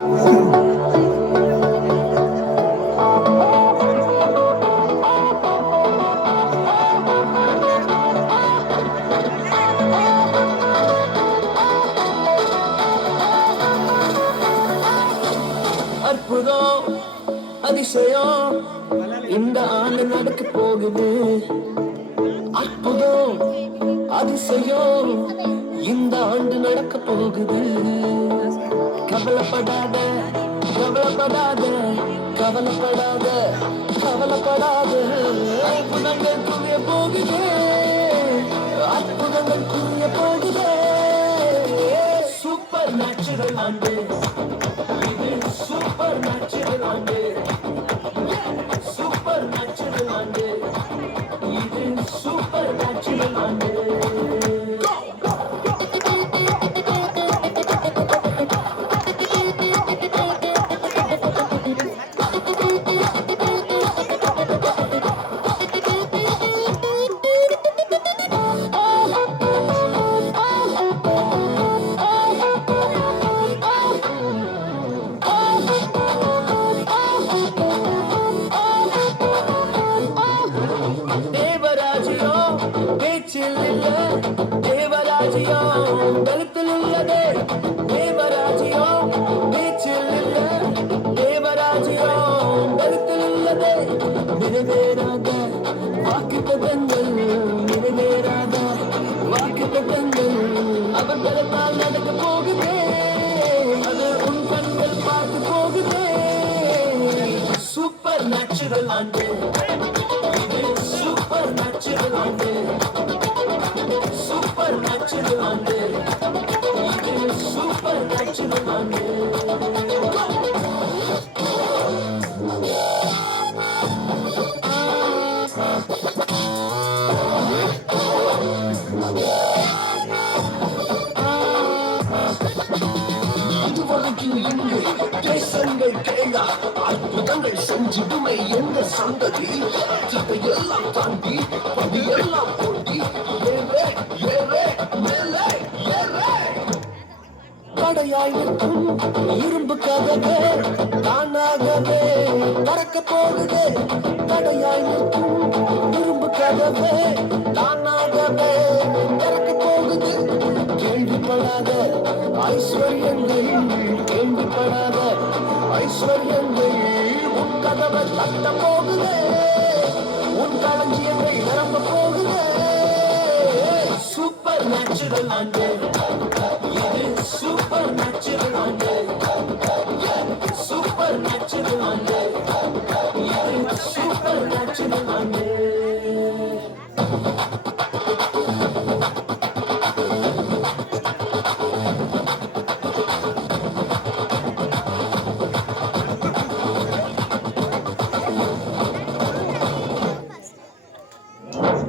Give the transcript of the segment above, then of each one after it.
அற்புதம் அதிசயம் இந்த ஆண்டு நடக்க போகுது. அற்புதம் அதிசயம் இந்த ஆண்டு நடக்க போகுது. கவலைப்படாத கவலைப்படாத கவலைப்படாத கவலைப்படாத. அற்புதங்கள் குவிய போகுது, அற்புதங்கள் குவிய போகுது. சூப்பர் நேச்சுரல் ஆண்டு, இது சூப்பர் நேச்சுரல் ஆண்டு, சூப்பர் நேச்சுரல் ஆண்டு, இது சூப்பர் நேச்சுரல் ஆண்டு. தேவராஜ்யம் பேச்சில் இல்ல, தேவராஜ்யம் பலத்தில் உள்ளதே. தேவராஜ்யம் பேச்சில் இல்ல, தேவராஜ்யம் பலத்தில் உள்ளதே. நிறைவேறாத வாக்குத்தத்தங்கள், நிறைவேறாத வாக்குத்தத்தங்கள் அவர் பலத்தால் நடக்க போகுதே. அது உன் கண்கள் பார்த்து போகுதே. சூப்பர் நேச்சுரல் ஆண்டு, சூப்பர் நேச்சுரல் ஆண்டு, சூப்பர் நேச்சுரல் ஆண்டு, இது சூப்பர் நேச்சுரல் ஆண்டு. இதுவரைக்கும் இங்கு தேசங்கள் கேளா, அற்புதங்கள் செஞ்சிடுமை எந்த சந்ததி. தடையெல்லாம் தாண்டி படியெல்லாம் போட்டி ஏறே ஏறே மேலே ஏறே. தடையாய் நிற்கும் இரும்பு கதவே தானாகவே திறக்க போகுது. தடையாய் நிற்கும் இரும்பு கதவே தானாகவே திறக்க போகுது. கேள்விப்படாத ஐஸ்வர்யங்கள், கேள்விப்படாத ஐஸ்வர்யங்கள் உன் கதவை தட்ட போகுது. உன் களஞ்சியங்கள் நிரம்ப போகுது. சூப்பர் நேச்சுரல் ஆண்டு, இது சூப்பர் நேச்சுரல் ஆண்டு, சூப்பர் நேச்சுரல் ஆண்டு, இது சூப்பர் நேச்சுரல் ஆண்டு.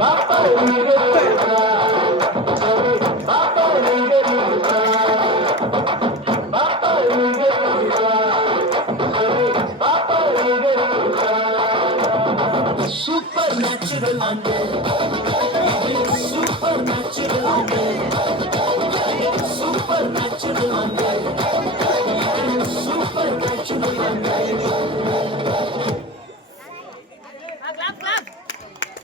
பாப்பா சூப்பர் நேச்சுரல் ஆண்டு, சூப்பர் நேச்சுரல் ஆண்டு, சூப்பர் நேச்சுரல் ஆண்டு.